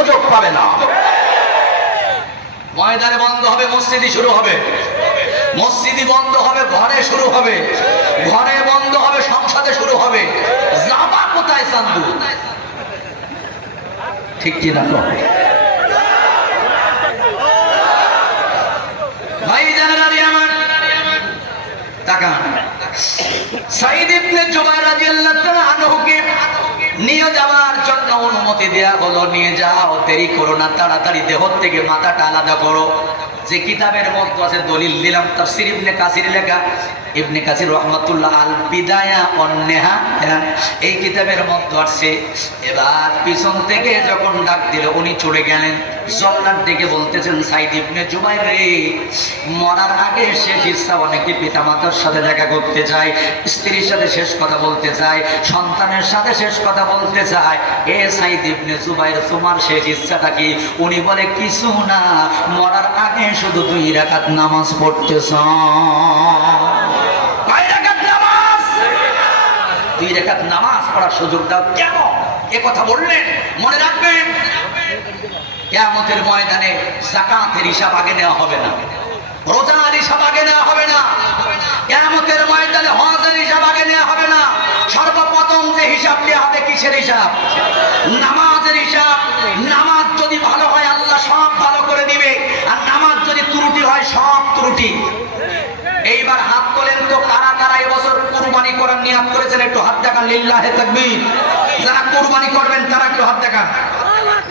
সুযোগ পাবে না। ময়দানে বন্ধ হবে মসজিদি শুরু হবে। মসজিদি বন্ধ হবে, ঘরে শুরু হবে। ঘরে বন্ধ হবে, সংসদে শুরু হবে। যাবা কোথায় চান্দু ঠিক কিনা কহ? ভাই জানেন আমার? তাকান সাইদ আনহুকে নিয়ে যাওয়ার জন্য অনুমতি দেয়া হলো, নিয়ে যাও, দেরি করো না, তাড়াতাড়ি দেহ থেকে মাথাটা আলাদা করো। যে কিতাবের মধ্যে আছে দলিল দিলাম, তাফসির নে কাসির লেখা ইবনে কাসির রহমাতুল্লাহ আল বিদায়া অন্নেহা হ্যাঁ, এই কিতাবের মধ্যে আছে এবার পিছন থেকে যখন ডাক দিল উনি চলে গেলেন জল্লার দিকে বলতেছেন সাইদ ইবনে জুবাইর রে মরার আগে শেষ ইচ্ছা অনেকে পিতামাতার সাথে দেখা করতে চায় স্ত্রীর সাথে শেষ কথা বলতে চায় সন্তানের সাথে শেষ কথা বলতে চায় এ সাইদ ইবনে জুবাইর তোমার শেষ ইচ্ছাটা কি? উনি বলে কিছু না মরার আগে শুধু দুই রাকাত নামাজ পড়তে চায় কয় রাকাত নামাজ দুই রেখাত নামাজ পড়ার সুযোগ দাও। কেন? এ কথা বললেন? মনে রাখবেন? কেয়ামতের ময়দানে জাকাতের হিসাব আগে নেওয়া হবে না। রোজার হিসাব আগে নেওয়া হবে না। কেয়ামতের ময়দানে হজের হিসাব আগে নেওয়া হবে না। সর্বপ্রথম যে হিসাব নেওয়া হবে কিসের হিসাব? নামাজের হিসাব। নামাজ যদি ভালো হয়, আল্লাহ সব ভালো করে দিবে। আর নামাজ যদি ত্রুটি হয়, সব ত্রুটি। এইবার হাত তোলেন তো কারা কারা এবছর কুরবানি করার নিয়াত করেছেন, একটু হাত দেখান, লিল্লাহে তাকবীর। যারা কুরবানি করবেন, তারা একটু হাত দেখান।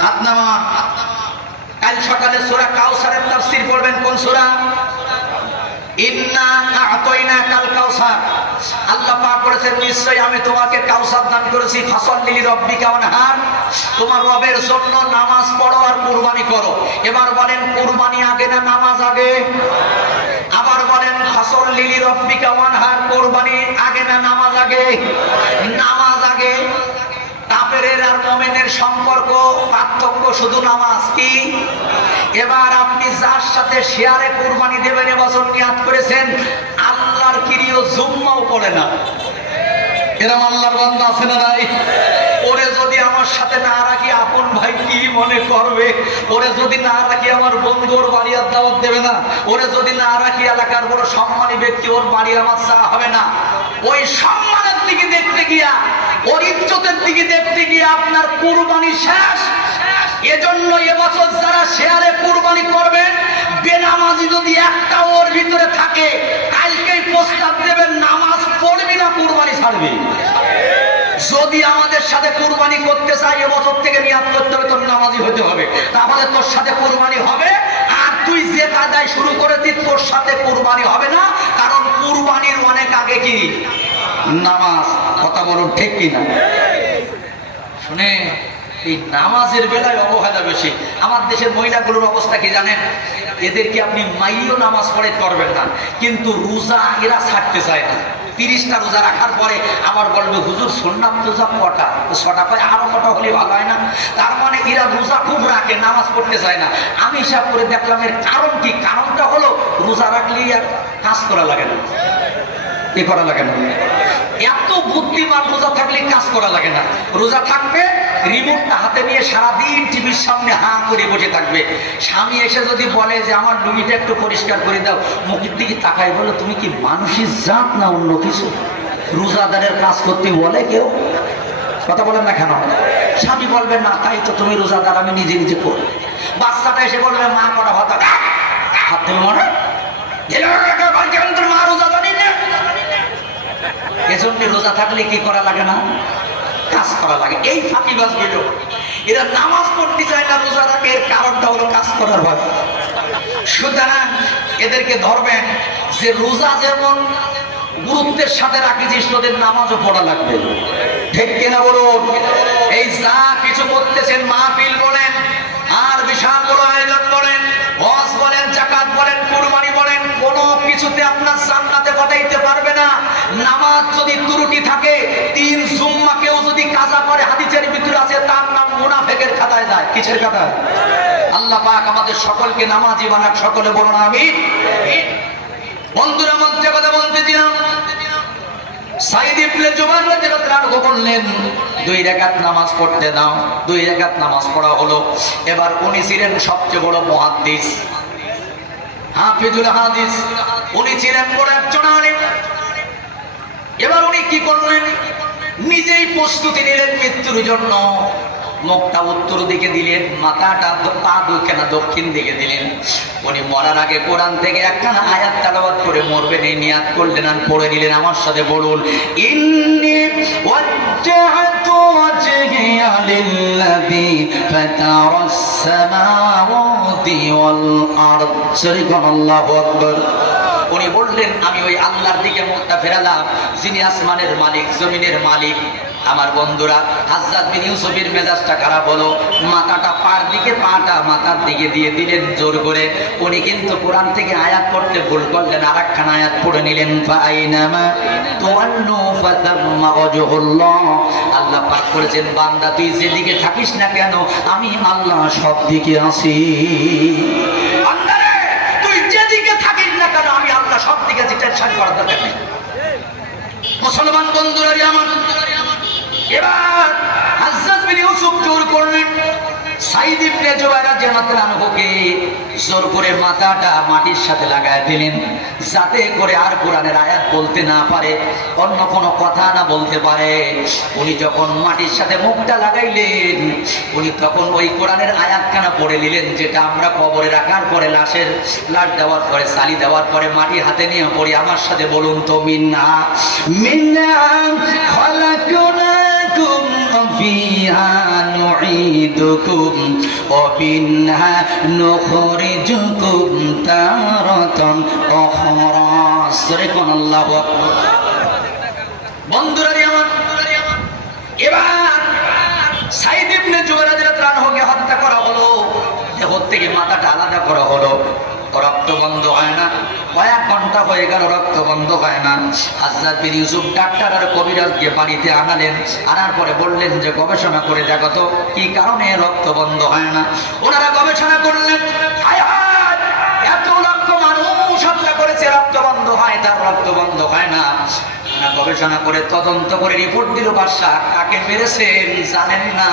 হাত নামা। কাল সকালে সূরা কাউসারের তাফসীর পড়বেন, কোন সূরা? ইন্না কাল আল্লাহ নিশ্চয়ই আমি তোমাকে কাউসার দান করেছি। ফাসল লিলি তোমার রবের জন্য নামাজ পড়ো আর কুরবানি করো। এবার বলেন, কুরবানি আগে না নামাজ আগে? আবার বলেন ফাসল লিলি কোরবানি আগে না নামাজ আগে? নামাজ আগে। আর সম্পর্ক পার্থক্য শুধু নামাজ কি? এবার আপনি যার সাথে শেয়ারে কোরবানি দেবেন এবছর নিয়াত করেছেন, আল্লাহর কিরিও জুম্মাও পড়ে না। এরম আল্লাহর বান্দা আছে না নাই? ওরে যদি আমার সাথে না রাখি, আপন ভাই কি মনে করবে? ওরে যদি না রাখি, আমার বন্ধু ওর বাড়ি আর দাওয়াত দেবে না। ওরে যদি না রাখি, এলাকার বড় সম্মানী ব্যক্তি ওর বাড়ি আমার চা হবে না। ওই সম্মানের দিকে দেখতে গিয়া, ওর ইজ্জতের দিকে দেখতে গিয়ে আপনার কুরবানি শেষ। এজন্য এবছর যারা শেয়ারে কুরবানি করবেন, বেনামাজি যদি একটা ওর ভিতরে থাকে, কালকেই প্রস্তাব দেবেন, নামাজ পড়বি না, কুরবানি ছাড়বি। যদি আমাদের সাথে কুরবানি করতে চাই এবছর থেকে নিয়াত করতে হবে, তোর নামাজি হতে হবে। তাহলে তোর সাথে কুরবানি হবে, আর তুই যে কাদায় শুরু করেছিস, তোর সাথে কুরবানি হবে না, কারণ কুরবানির অনেক আগে কি? নামাজ। কথা বলুন ঠিক কিনা? শুনে এই নামাজের বেলায় অবহেলা বেশি। আমার দেশের মহিলাগুলোর অবস্থা কি জানেন? এদেরকে আপনি মাইও নামাজ পড়ে করবেন না। কিন্তু রোজা এরা ছাড়তে চায় না। তিরিশটা রোজা রাখার পরে আবার বলবে, হুজুর, সোননাথ রোজা কটা? ছটা পায় আরও কটা হলে ভালো হয় না। তার মানে এরা রোজা খুব রাখে, নামাজ পড়তে চায় না। আমি হিসাব করে দেখলাম এর কারণ কি? কারণটা হলো রোজা রাখলেই আর কাজ করা লাগে না। এ করা লাগে না। এত বুদ্ধিমান রোজা থাকলে কাজ করা লাগে না। রোজা থাকবে রিমোটটা হাতে নিয়ে সারাদিন টিভির সামনে হা করে বসে থাকবে। স্বামী এসে যদি বলে যে, আমার লুঙ্গিটা একটু পরিষ্কার করে দাও। মুখের দিকে তাকাই বলে, তুমি কি মানুষের জাত না অন্য কিছু? রোজাদারের কাজ করতে বলে কেউ? কথা বলেন না কেন? স্বামী বলবে না, তাই তো তুমি রোজাদার, আমি নিজে নিজে করি বাচ্চাটা এসে বলবে, মা করা হতা হাত তুমি মনে মা, রোজা এজন্য রোজা থাকলে কি করা লাগে না? কাজ করা লাগে। এই ফাঁকিবাজগুলো এরা নামাজ পড়তে চায় না, রোজা রাখে, এর কারণটা হলো কাজ করার ভয়। সুতরাং এদেরকে ধরবেন যে রোজা যেমন গুরুত্বের সাথে রাখিছিস, তোদের নামাজও পড়া লাগবে। ঠিক কিনা বলুন? এই যা কিছু করতেছেন মাহফিল বলেন, আর বিশাল বড় আয়োজন বলেন, হজ বলেন জাকাত বলেন, কুরবানি বলেন, কোনো কিছুতে আপনার সামনাতে পাঠাইতে পারবে না। নামাজ যদি ত্রুটি থাকে, তিন যদি কাজা করে হাদিসের ভিতরে আছে, তার নাম মুনাফেকের খাতায় যায়। কিসের খাতায়? আল্লাহ পাক আমাদের সকলকে নামাজি বানাক, সকলে বলুন আমি বন্ধুরা, মধ্যে কথা বলতে দিলাম। দুই নামাজ পড়তে দুই নামাজ পড়া হলো। এবার সবচেয়ে বড় হাদিস। একজন এবার উনি কি করলেন? নিজেই প্রস্তুতি নিলেন মৃত্যুর জন্য। মুখটা উত্তর দিকে দিলেন, মাথাটা পা দুখানা দক্ষিণ দিকে দিলেন। উনি মরার আগে কোরআন থেকে একখানা আয়াত তালাবাদ করে মরবেন এই নিয়াত করলেন আর পড়ে নিলেন। আমার সাথে বলুন, ইন্নি আল্লাহু আকবার। উনি বললেন, আমি ওই আল্লাহর দিকে মুখটা ফেরালাম, যিনি আসমানের মালিক, জমিনের মালিক। আমার বন্ধুরা হাজরাত বিন ইউসুফের মেজাজটা খারাপ হলো। মাথাটা পার দিকে, পাটা মাথার দিকে দিয়ে দিলেন জোর করে। উনি কিন্তু কোরআন থেকে আয়াত পড়তে ভুল করলেন আর একখানা আয়াত পড়ে নিলেন আল্লাহ পাক করেছেন বান্দা, তুই যেদিকে থাকিস না কেন, আমি আল্লাহ সব দিকে আছি বান্দারে তুই যেদিকে থাকিস না কেন আমি আল্লাহ সব দিকে আছি টেনশন করার দরকার নেই। মুসলমান বন্ধুরা আমার এবার হাজ ইউসুফ জোর করলেন। মাটির সাথে মুখটা লাগাইলেন, উনি তখন ওই পড়ে নিলেন, যেটা আমরা কবরে রাখার পরে লাশের লাশ দেওয়ার পরে, সালি দেওয়ার পরে মাটি হাতে নিয়ে পড়ি। আমার সাথে বলুন তো, মিন্না। মিন্না فيها نعيدكم ومنها نخرجكم تارة أخرى سركن الله أكبر বন্ধুরা রে আমার এবার সাইদ ইবনে জুবাইর রাদিয়াল্লাহু আনহুকে হত্যা করা হলো দেহ থেকে মাথাটা আলাদা করা হলো রক্ত বন্ধ হয় না। কয়েক ঘণ্টা হয়ে গেল রক্ত বন্ধ হয় না। হাজরাত বিন ইউসুফ ডাক্তার আর কবিরাজকে বাড়িতে আনালেন। আনার পরে বললেন যে, গবেষণা করে দেখো তো, কি কারণে রক্ত বন্ধ হয় না? ওনারা গবেষণা করলেন এত লক্ষ মানুষ হত্যা করেছে রক্ত বন্ধ হয় তার রক্ত বন্ধ হয় না। গবেষণা করে তদন্ত করে রিপোর্ট দিল, বাদশাহ, কাকে মেরেছেন জানেন না।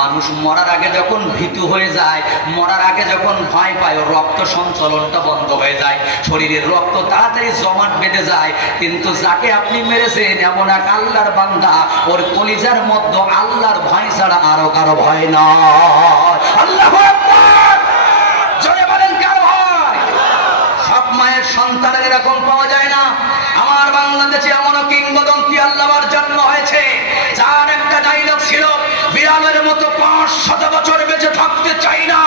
মানুষ মরার আগে যখন ভীতু হয়ে যায়, মরার আগে যখন ভয় পায়, রক্ত সঞ্চালনটা বন্ধ হয়ে যায়। শরীরের রক্ত তাড়াতাড়ি জমাট বেঁধে যায়। কিন্তু যাকে আপনি মেরেছেন, এমন এক আল্লাহর বান্দা, ওর কলিজার মধ্যে আল্লাহর ভয় ছাড়া আরও কারও ভয় না আল্লাহ জোরে বলেন কার ভয় সব মায়ের সন্তানের এরকম পাওয়া যায় না আমার বাংলাদেশে এমনও কিংবদন্তি আল্লাহর জন্ম হয়েছে, যার একটা ডাইলগ ছিল, বিড়ালের মতো পাঁচ শত বছর বেঁচে থাকতে চাই না,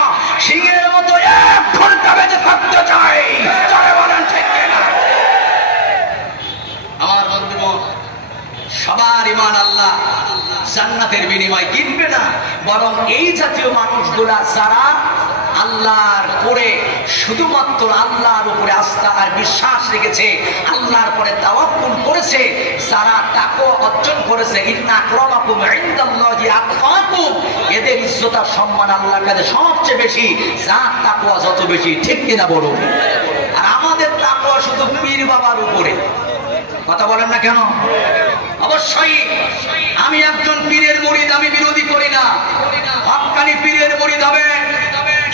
সিংহের মতো এক ঘণ্টা বেঁচে থাকতে চাই কিনা? আমার সবার ইমান আল্লাহ, জান্নাতের বিনিময় কিনবে না, বরং এই জাতীয় মানুষগুলা যারা আল্লাহর পরে শুধুমাত্র আল্লাহর উপরে আস্থা আর বিশ্বাস রেখেছে, আল্লাহর পরে তাওয়াক্কুল করেছে, যারা তাকো অর্জন করেছে, ইন্না আক্রামাকুম ইনদাল্লাহি আতকাকুম এদের ইজ্জত আর সম্মান আল্লাহর কাছে সবচেয়ে বেশি, যার তাকওয়া যত বেশি, ঠিক কিনা বলুন? আর আমাদের তাকওয়া শুধু পীর বাবার উপরে। কথা বলেন না কেন? অবশ্যই, আমি একজন পীরের মরিদ, আমি বিরোধী করি না। হকানি পীরের মরিদ হবে।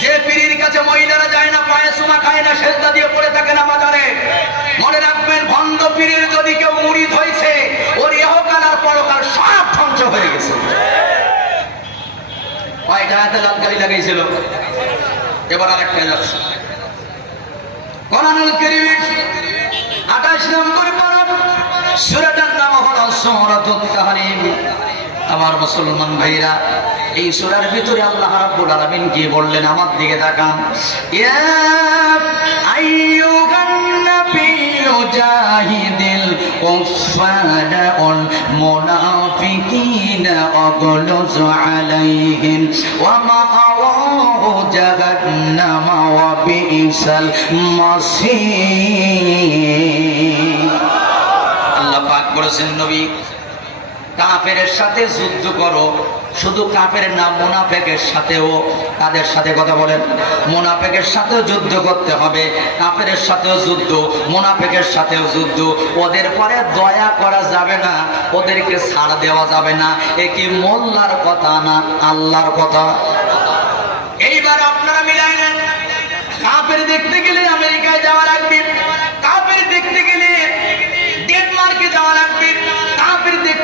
যে পীরের কাছে মহিলারা যায় না, পায়ে সুমা খায় না, সেজদা দিয়ে পড়ে থাকে না বাজারে। মনে রাখবেন, ভণ্ড পীরের যদি কেউ মুরিদ হয়েছে, ওর ইহকাল আর পরকাল সব ধ্বংস হয়ে গেছে। কয়টা হাতে লালকালি লাগাইছিল এবার আরেকটা যাচ্ছে। কোরআনুল কারীম 28 নম্বর পারা সূরাটার নাম হলো তাহরিম। আমার মুসলমান ভাইরা এই সূরার ভিতরে আল্লাহ রাব্বুল আলামিন কি বললেন, আমার দিকে তাকান। ইয়া আইয়ুহান নাবিয়্যু জাহিদিল কুফারা ওয়াল মুনাফিকিনা আগলুজ আলাইহিম ওয়া মাআওয়াহু জাহান্নাম ওয়া বিইসাল মাসীর। আল্লাহ পাক বলেছেন, নবী কাফের সাথে যুদ্ধ করো। শুধু কাফের নাম মোনাফেকের সাথেও তাদের সাথে কথা বলেন। মোনাফেকের সাথেও যুদ্ধ করতে হবে কাফের সাথেও যুদ্ধ, মোনাফেকের সাথেও যুদ্ধ। ওদের পরে দয়া করা যাবে না, ওদেরকে ছাড় দেওয়া যাবে না। এ কি মোল্লার কথা না আল্লাহর কথা? এইবার আপনারা মিলাই নেন। কাপের দেখতে গেলে আমেরিকায় যাওয়া লাগবে কাপের দেখতে গেলে ডেনমার্কে যাওয়া লাগবে।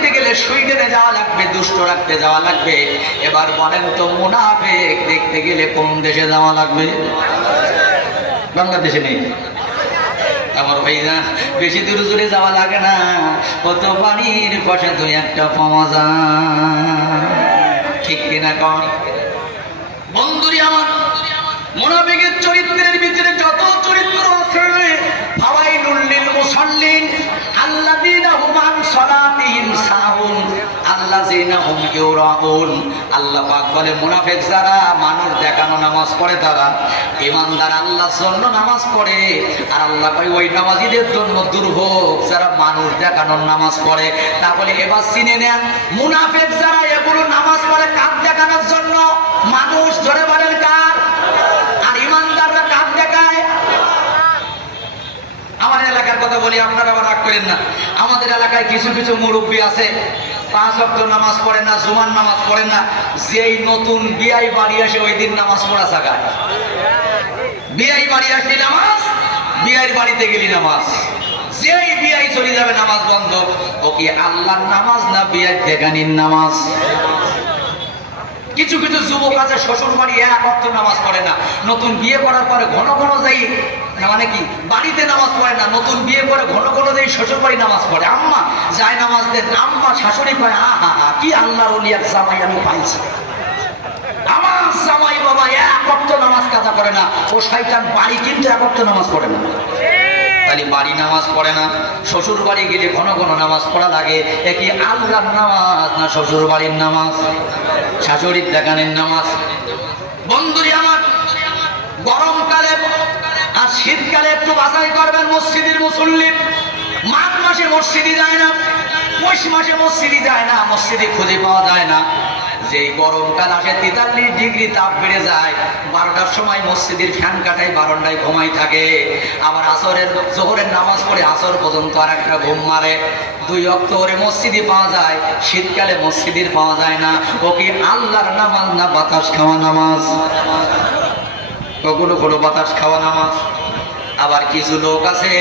দেখতে গেলে সুইডেনে যাওয়া লাগবে, দুষ্ট রাখতে যাওয়া লাগবে। এবার বলেন তো মুনাফেক, দেখতে গেলে কোন দেশে যাওয়া লাগবে? বাংলাদেশে নেই। আমার ভাই না, বেশি দূর দূরে যাওয়া লাগে না। কত বাড়ির পাশে দুই একটা পাওয়া যায়। ঠিক কিনা কন? বন্ধুরি আমার মোনাফিকের চরিত্রের ভিতরে যত চরিত্র আছে হুম আল্লাহ পাক বলে যারা, মানুষ দেখানো নামাজ পড়ে তারা। ইমানদার আল্লাহর জন্য নামাজ পড়ে। আর আল্লাহ কয়, ওই নামাজীদের জন্য দুর্ভোগ। যারা মানুষ দেখানোর নামাজ পড়ে, তাহলে এবার চিনে নেন, মুনাফিক যারা এগুলো নামাজ পড়ে কাজ দেখানোর জন্য, মানুষ ধরে বলেন কার আর ইমানদাররা কাজ দেখায় আমার এলাকার কথা বলি, আপনারা আবার রাগ করেন না। আমাদের এলাকায় কিছু কিছু মুরব্বী আছে, পাঁচ অক্ট নামাজ পড়ে না, জুমার নামাজ পড়ে না, যেই নতুন বিয়াই বাড়ি আসে, ওই দিন নামাজ পড়া থাকায় বিয়াই বাড়ি আসলি নামাজ, বিয়াই বাড়িতে গেলি নামাজ। যেই যাবে, নামাজ বন্ধ। ও কি আল্লাহর নামাজ না বিয়াই দেখানির নামাজ? কিছু কিছু যুবক আছে, শ্বশুর বাড়ি এক অর্থ নামাজ পড়ে না। নতুন বিয়ে করার পরে ঘন ঘন যাই মানে কি, বাড়িতে নামাজ পড়ে না, নতুন বিয়ে করে ঘন ঘন যাই শ্বশুর বাড়ি নামাজ পড়ে। আম্মা, যায় নামাজ দেন। আম্মা, শাশুড়ি পায় হা হা হা, কি আল্লাহর উলিয়ার জামাই আমি পাইছি। আমার জামাই বাবা এক অর্থ নামাজ কাজা করে না। ও শয়তান বাড়ি কিন্তু এক অর্থ নামাজ পড়ে না। তাহলে বাড়ি নামাজ পড়ে না। শ্বশুর বাড়ি গেলে ঘন ঘন নামাজ পড়া লাগে। একই কি আল্লাহর নামাজ না শ্বশুর বাড়ির নামাজ? শাশুড়ির দেখানের নামাজ? বন্ধুরি আমার, গরমকালে আর শীতকালে একটু বাছাই করবেন মসজিদের মুসল্লি। মাঘ মাসে মসজিদে যায় না, পৌষ মাসে মসজিদে যায় না, মসজিদে খুঁজে পাওয়া যায় না। যে গরমকাল আসে, তেতাল্লিশ ডিগ্রি তাপ বেড়ে যায়। বারোটার সময় মসজিদের ফ্যান কাটায় বারোটায় ঘুমাই থাকে। আবার আসরের, জোহরের নামাজ পড়ে আসর পর্যন্ত আর একটা ঘুম মারে। দুই অক্টোবরে মসজিদে পাওয়া যায়, শীতকালে মসজিদের পাওয়া যায় না। ও কি আল্লাহর নামাজ না বাতাস খাওয়া নামাজ? কখনো কোনো বাতাস খাওয়া নামাজ? আবার কিছু লোক আছে,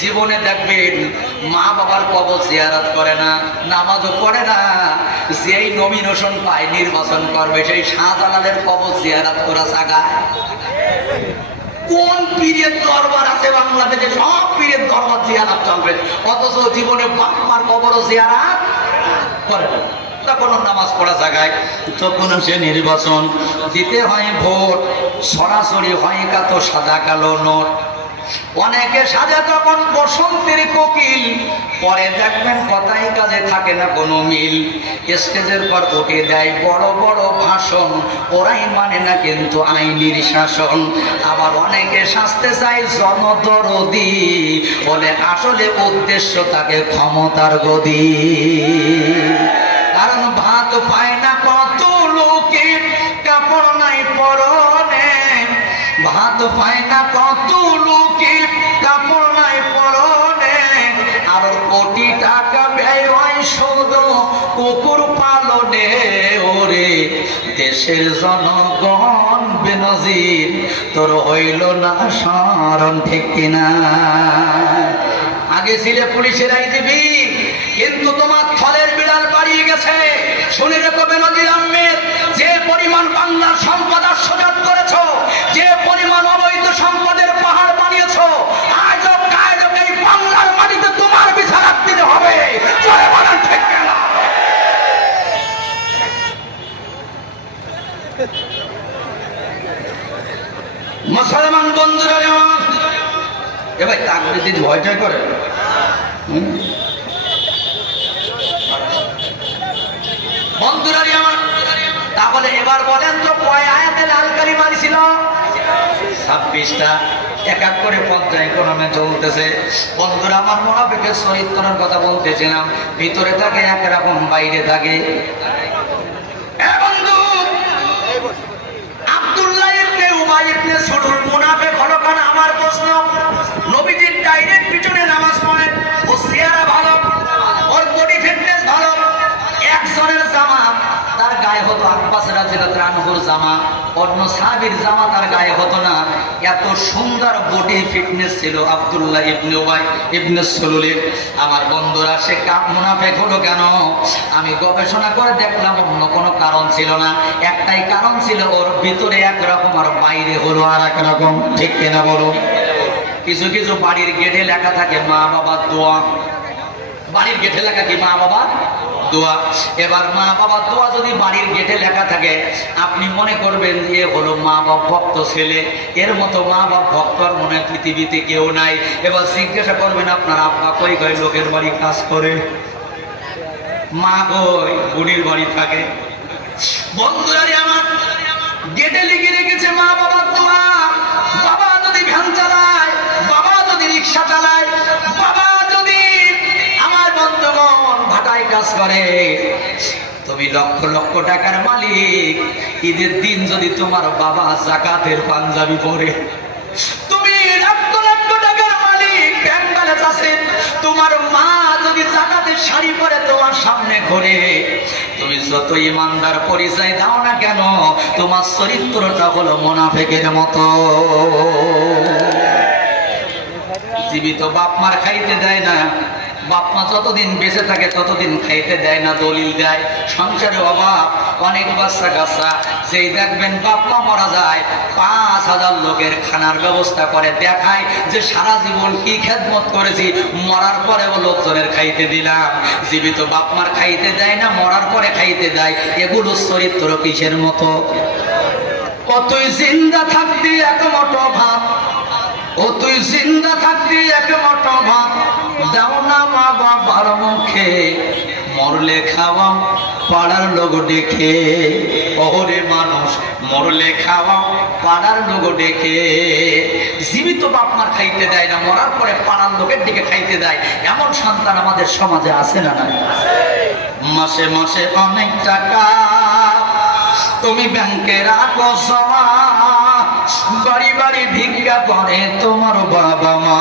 জীবনে দেখবেন মা বাবার কবর জিয়ারত করে না, নামাজও পড়ে না। যেই নমিনেশন পায়, নির্বাচন করবে, সেই শাহজালালের কবর জিয়ারত করা জায়গায় কোন পীরের দরবার আছে বাংলাদেশে? সব পীরের দরবার জিয়ারাত চলবে। অথচ জীবনে বাপমার কবরও জিয়ারাত করে না। নামাজ পড়া জায়গায় তখন সে নির্বাচন দিতে হয় ভোট, সরাসরি হয় কাতো সাদা কালো নোট। অনেকে সাজে তখন বসন্তের কোকিল। পরে দেখবেন কথাই কাজে থাকে না কোনো মিল। স্টেজের পর উঠে দেয় বড় বড় ভাষণ। ওরাই মানে না কিন্তু আইনির শাসন। আবার অনেকে শাস্তে চায় জনদরদি। বলে আসলে উদ্দেশ্য তাকে ক্ষমতার গদি। কারণ ভাত পায় না কত লোকে, কাপড় নাই পরনে। ভাত পায় না কত দেশের জনগণ বেনজির, তোর হইল না স্মরণ ঠিক কিনা? আগে ছিলে পুলিশের আইনজীবী, কিন্তু তোমার থলের বিড়াল বাড়িয়ে গেছে। শুনে রেখো বেনজির আহমেদ, যে পরিমাণ বাংলার সম্পদ আস্বাদ করেছ, যে পরিমাণ অবৈধ সম্পদের পাহাড় বানিয়েছ আজ কাজ এই বাংলার মাটিতে তোমার বিছানা দিতে হবে জয় বলেন ঠিক কিনা? মুসলমান বন্ধুরা এ ভাই তাকবীর দিদি ভয় টয় করে। আমার, তাহলে এবার বলেন তো কয় মারিছিল ছাব্বিশটা, এক এক করে পর্যায়ক্রমে চলতেছে। বন্ধুরা, আমার মোনাফিকের চরিত্রের কথা বলতেছিলাম। ভিতরে থাকে একরকম, বাইরে থাকে এ বন্ধু আব্দুল্লাহ ইবনে উমাই ইবনে কারণ আমার প্রশ্ন। নবীজির ডাইরেক্ট পিছনে নামাজ পড়ে, ও চেহারা ভালো, ওর ফিটনেস ভালো। একজনের জামা, তার গায়ে হতো আব্বাস রাজিয়াল্লাহু আনহুর জামা। অন্য সাহাবীর জামা তার গায়ে হতো না। এত সুন্দর বডি ফিটনেস ছিল আব্দুল্লাহ ইবনে উবাই ইবনে সুলুলের। আমার বন্ধুরা, সে কাপ মুনাফেক হলো কেন? আমি গবেষণা করে দেখলাম অন্য কোনো কারণ ছিল না। একটাই কারণ ছিল ওর ভিতরে একরকম আর বাইরে হলো আর একরকম। ঠিক কিনা বলো কিছু কিছু বাড়ির গেটে লেখা থাকে, মা বাবার দোয়া। বাড়ির গেটে লেখা কি, মা বাবা দোয়া। এবার মা বাবার দোয়া যদি বাড়ির গেটে লেখা থাকে, আপনি মনে করবেন যে হলো মা বাপ ভক্ত ছেলে। এর মতো মা বাপ ভক্ত আর মনে পৃথিবীতে কেউ নাই। এবার জিজ্ঞাসা করবেন, আপনার আব্বা কই কই লোকের বাড়ি কাজ করে? মা কই, বুড়ির বাড়ি থাকে। বন্ধুরা আমার, গেটে লিখে রেখেছে মা বাবার দোয়া। করে। তুমি লক্ষ লক্ষ টাকার মালিক, ঈদের দিন যদি তোমার বাবা জাকাতের পাঞ্জাবি পরে, তুমি লক্ষ লক্ষ টাকার মালিক ব্যাংক ব্যালেন্স তোমার মা যদি জাকাতের শাড়ি পরে তোমার সামনে ঘোরে, তুমি যত ইমানদার পরিচয় দাও না কেন, তোমার চরিত্রটা হলো মোনাফেকের মতো। জীবিত বাপ মার খাইতে দেয় না। বাপ মা যতদিন বেঁচে থাকে, ততদিন খাইতে দেয় না, দলিল দেয়। সংসারে অভাব, অনেক বাচ্চা কাচ্চা যেই দেখবেন বাপ মা মারা যায়, পাঁচ হাজার লোকের খানার ব্যবস্থা করে দেখায় যে সারা জীবন কি খেদমত করেছি, মরার পরে ও লোকজনের খাইতে দিলাম। জীবিত বাপ মার খাইতে দেয় না, মরার পরে খাইতে দেয়। এগুলো চরিত্র কিসের মতো? ও তুই জিন্দা থাকবি এক মতো ভাত ও তুই জিন্দা থাকবি এক মতো ভাত দাও না মা বাবার মুখে। মরলে খাওয়া পাড়ার লোক ডেকে। ওরে মানুষ, মরলে খাওয়া পাড়ার লোক ডেকে। জীবিত বাপ মার খাইতে দেয় না, মরার পরে পাড়ার লোকের দিকে খাইতে দেয়। এমন সন্তান আমাদের সমাজে আছে না নাই? মাসে মাসে অনেক টাকা তুমি ব্যাংকে রাখো জমা। বাড়ি বাড়ি ভিক্ষা করে তোমার বাবা মা।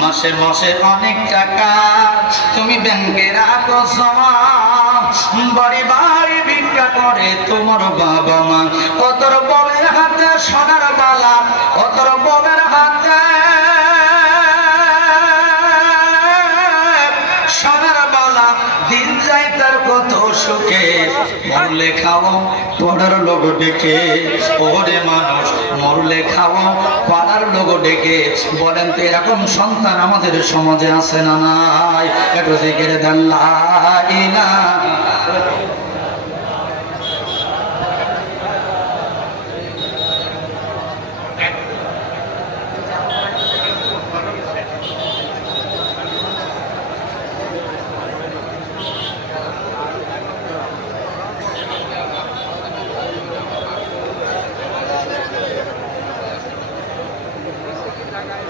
মাসে মাসে অনেক টাকা তুমি ব্যাংকে রাখো জমা। বাড়ি বাড়ি ভিক্ষা করে তোমার বাবা মা। কত ববের মরলে খাও পড়ার লোক ডেকে ওরে মানুষ মরলে খাও, পাড়ার লোক ডেকে বলেন তো এরকম সন্তান আমাদের সমাজে আছে না নাই? একটু জিগের দেন লা ইলাহা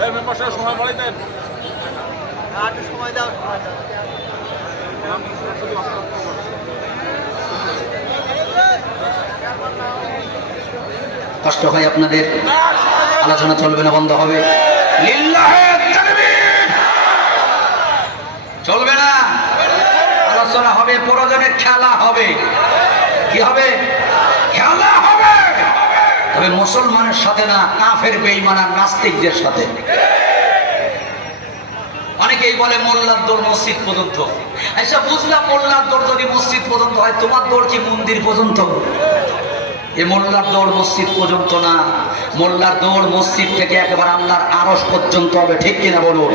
এই মেম্বার সাহেব সময় বাড়াই দেন কষ্ট হয় আপনাদের। আলোচনা চলবে না, বন্ধ হবে। চলবে না। আলোচনা হবে, প্রয়োজনে খেলা হবে। কি হবে? খেলা হবে! তবে মুসলমানের সাথে না, কাফের বেঈমান আর নাস্তিকদের সাথে। অনেকেই বলে, মোল্লার দৌড় মসজিদ পর্যন্ত। আচ্ছা বুঝলাম মোল্লার দৌড় যদি মসজিদ পর্যন্ত হয়, তোমার দৌড় কি মন্দির পর্যন্ত? এ মোল্লার দৌড় মসজিদ পর্যন্ত না। মোল্লার দৌড় মসজিদ থেকে একেবারে আল্লাহর আরস পর্যন্ত হবে, ঠিক কিনা বলুন?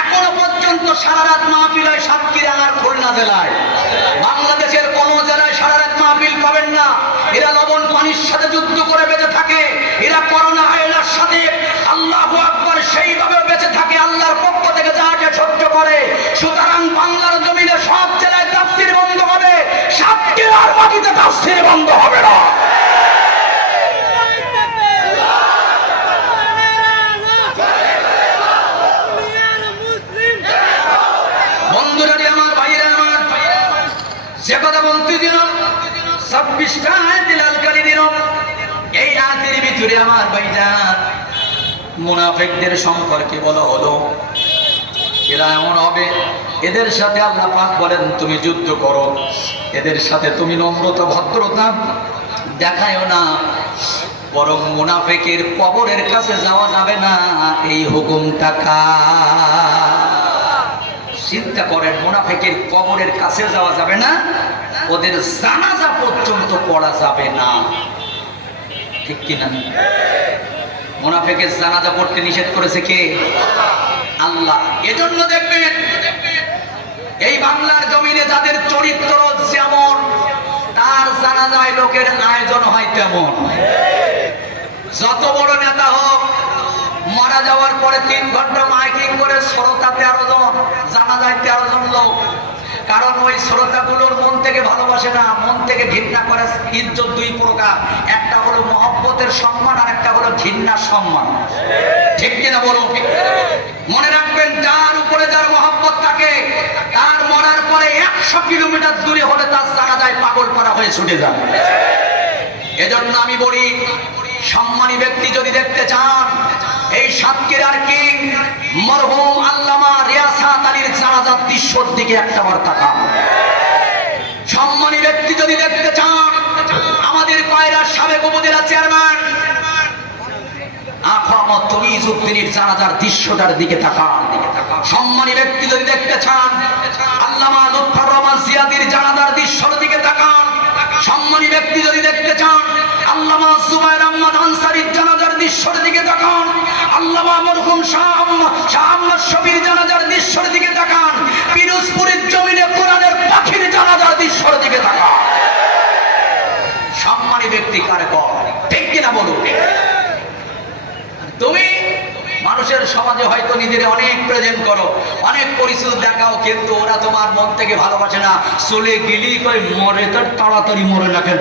এখনও পর্যন্ত সারা রাত মাহফিল হয় সাতক্ষীরাঙ্গার খুলনা জেলায়। বাংলাদেশের কোন জেলায় সারা রাত মাহফিল পাবেন না। এরা লবণ পানির সাথে যুদ্ধ করে বেঁচে থাকে। এরা মাটিতে বন্ধ হবে না। যে কথা বলতে দিল ছাব্বিশটা দিলাল কালি দিল। এই রাতের ভিতরে আমার ভাইটা মুনাফেকদের সম্পর্কে বলা হলো, এরা এমন হবে এদের সাথে আল্লাহ পাক বলেন, তুমি যুদ্ধ করো। এদের সাথে তুমি নম্রতা, ভদ্রতা দেখায়ও না। বরং মুনাফেকের কবরের কাছে যাওয়া যাবে না। এই হুকুমটা চিন্তা করেন, মুনাফেকের কবরের কাছে যাওয়া যাবে না। ওদের জানাজা পর্যন্ত পড়া যাবে না। ঠিক কিনা মুনাফেকের জানাজা পড়তে নিষেধ করেছে কে? আল্লাহ। এজন্য দেখবেন এই বাংলার জমিনে যাদের চরিত্র যেমন, তার জানাজায় লোকের আয়োজন হয় তেমন। যত বড় নেতা হোক, মারা যাওয়ার পরে তিন ঘণ্টা মাইকিং করে শ্রোতা তেরো জন, জানা যায় তেরো জন লোক। কারণ ওই শ্রোতাগুলোর মন থেকে ভালোবাসে না, মন থেকে ঘৃণা করে ইজ্জত দুই প্রকার। একটা হলো মহব্বতের সম্মান, আর একটা হলো ঘৃণার সম্মান। ঠিক কিনা বলুন? মনে রাখবেন, যার উপরে যার মহব্বত থাকে, তার মরার পরে একশো কিলোমিটার দূরে হলে তার জানা যায় পাগল করা হয়ে ছুটে যায়। এজন্য আমি বলি, সম্মানী ব্যক্তি যদি দেখতে চান এই সাতক্ষীরার কিং মরহুম আল্লামা রিয়াসাত আলীর জানাজার দৃশ্যর দিকে একটা বার সম্মানী ব্যক্তি যদি দেখতে চান, আমাদের পায়রার সাবেক উপজেলা চেয়ারম্যান জানাজার দৃশ্যটার দিকে তাকান। আল্লামা রহমান দৃশ্যর দিকে সম্মানী ব্যক্তি যদি দেখতে চান, আল্লামা দিকে তাকান। মরহুম শাহ শাহ শফির জানাজার দিকে তাকান। পিরোজপুরের জমিনে কোরআনের পাখির জানাজার দিকে তাকান। সম্মানী ব্যক্তি কারে ঠিক কিনা তুমি মানুষের সমাজে হয়তো নিজের অনেক প্রেজেন্ট করো, অনেক পরিচিত দেখাও, কিন্তু ওরা তোমার মন থেকে ভালোবাসে না। চলে গেলি করে মরে তার তাড়াতাড়ি মরে না কেন?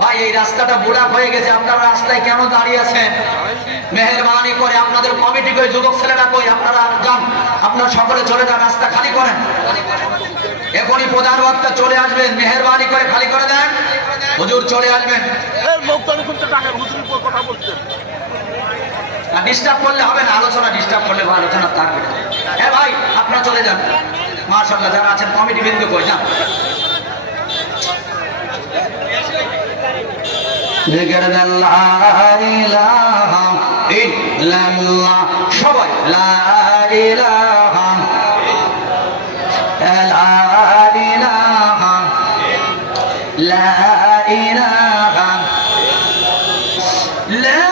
ভাই এই রাস্তাটা বুড়াক হয়ে গেছে। আপনারা রাস্তায় কেন দাঁড়িয়ে আছেন? মেহরবানি করে আপনাদের কমিটি করে যুবক ছেলেরা কই? আপনারা যান। আপনারা সকলে চলে যান রাস্তা খালি করেন। এখনই প্রধান বক্তা চলে আসবেন। মেহরবানি করে খালি করে দেন। হুজুর চলে আসবেন। ডিস্টার্ব করলে হবে না আলোচনা ডিস্টার্ব করলে আলোচনা থাকবে। হ্যাঁ ভাই আপনারা চলে যান। মাশাল্লাহ যারা আছেন কমিটি বিন্দু কই? যান। জিকির লা ইলাহা ইল্লাল্লাহ সবাই লা ইলাহা লা ইলাহা লা ইলাহা لا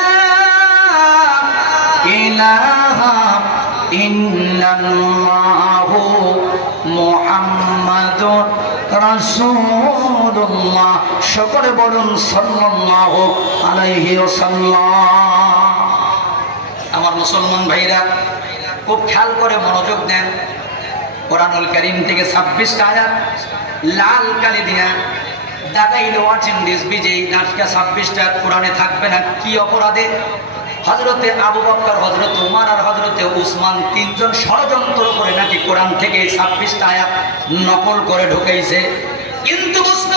إله إلا الله محمد رسول الله সকলে বলুন আমার মুসলমান ভাইরা, খুব খেয়াল করে মনোযোগ দেন। কোরআনুল করিম থেকে ছাব্বিশটা আয়াত, লাল কালি দিয়া দাগাইলে ওয়াচিং দিস বিজয়ী নাটকা ছাব্বিশটা কোরআনে থাকবে না, কি অপরাধে? হজরতে আবু বক্কর হজরত উমার আর হজরতে উসমান তিনজন ষড়যন্ত্র করে নাকি কোরআন থেকে এই ছাব্বিশটা আয়াত নকল করে ঢুকাইছে। কিন্তু বুঝতে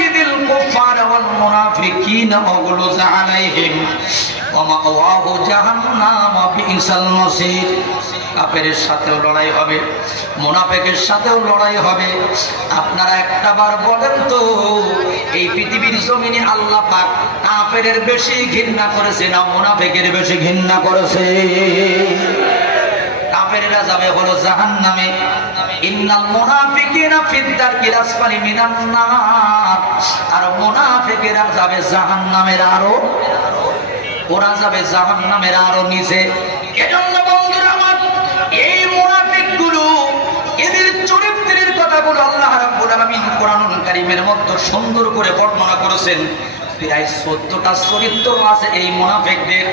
ইয়াজিদিল কুফার ওয়াল মুনাফিকিনা মাগলুজ আলাইহিম ওয়া মাওয়াহু জাহান্নাম, বিসাল মাসির কাফেরের সাথেও লড়াই হবে, মোনাফেকের সাথেও লড়াই হবে। আপনারা একটাবার বলেন তো, এই পৃথিবীর জমিনে আল্লাহ পাক কাফেরের বেশি ঘৃণা করেছে না মোনাফেকের বেশি ঘৃণা করেছে? কাফেরেরা যাবে হলো জাহান্নামে। নামে ইন্নাল মুনাফিকিনা ফিদ্দার কিলাসফালি মিনান নার। আর মুনাফিকেরা যাবে জাহান্নামের আরও। ওরা যাবে জাহান্নামের আরও নিচে। এজন্য বন্ধুরা আমার, এই মুনাফিকগুলো, এদের চরিত্রের কথাগুলো আল্লাহ রাব্বুল আলামিন কোরআনুল কারীমের মধ্যে সুন্দর করে বর্ণনা করেছেন। প্রায় চোদ্দটা চরিত্র আছে এই মুনাফিকদের।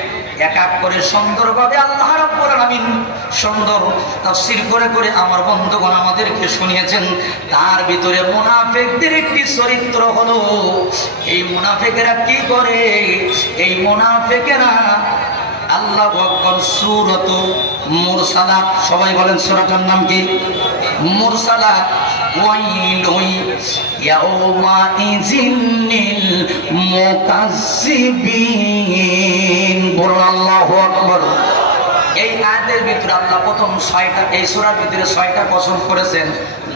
এক এক করে সুন্দরভাবে আল্লাহ রাব্বুল সুন্দর তাফসীর করে করে আমার বন্ধুগণ আমাদেরকে শুনিয়েছেন। তার ভিতরে মুনাফিকদের একটি চরিত্র হলো, এই মুনাফিকেরা কি করে? এই মুনাফিকেরা আল্লাহ আকবর সুরত মুরসালাত, সবাই বলেন সুরাটার নাম কি? মুরসালাত। এই আয়াতের ভিতরে আল্লাহ প্রথম ছয়টা, এই ভিতরে ছয়টা কসম করেছেন।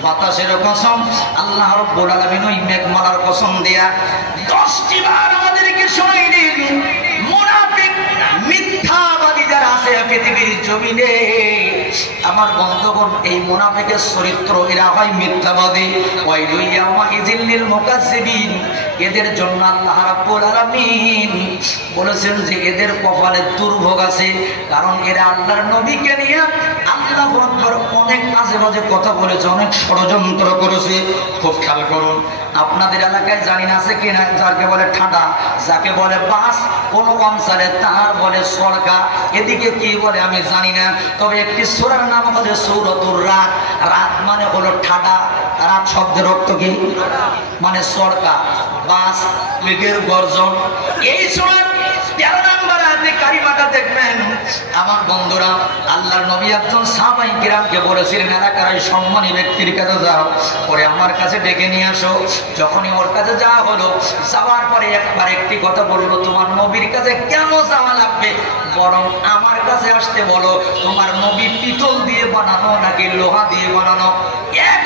বাতাসের কসম, আল্লাহ রব্বুল ওই মেঘমালার কসম দেয়া দশটি বার আমাদেরকে শোনাই দিন পৃথিবীর জমিনে আমার বন্ধুগণ, এই মুনাফিকের চরিত্র, এরা হয় মিথ্যাবাদী। ওই লইয়ামা ইজিল্লিল মুকাজ্জিবিন এদের জন্য আল্লাহ রাব্বুল আলামিন বলেছেন যে, এদের কপালে দুর্ভোগ আছে, কারণ এরা আল্লাহর নবীকে নিয়ে আল্লাহ আকবার অনেক মাঝে মাঝে কথা বলেছে, অনেক ষড়যন্ত্র করেছে। খুব খেয়াল করুন, আপনাদের এলাকায় জানি না আছে কিনা যাকে বলে ঠান্ডা যাকে বলে বাস, কোন অঞ্চলে তার বলে সরকার এদিকে কি বলে আমি জানি না, তবে একটি সোরার নাম হলে সৌরতুর রাত। রাত মানে হলো ঠাডা, রাত শব্দের অর্থ কি? মানে সরকার বাস মেঘের গর্জন। এই সোনার তেরো নাম্বার আপনি কারিমাটা দেখবেন। আমার বন্ধুরা নবী একজন বলেছিলেন সম্মানী ব্যক্তির কাছে যাও। পরে আমার কাছে ডেকে নিয়ে আসো। যখনই ওর কাছে যাওয়া হলো, যাওয়ার পরে একবার একটি কথা বলল, তোমার নবীর কাছে কেন যাওয়া লাগবে? বরং আমার কাছে আসতে বলো, তোমার নবী পিতল দিয়ে বানানো নাকি লোহা দিয়ে বানানো? এক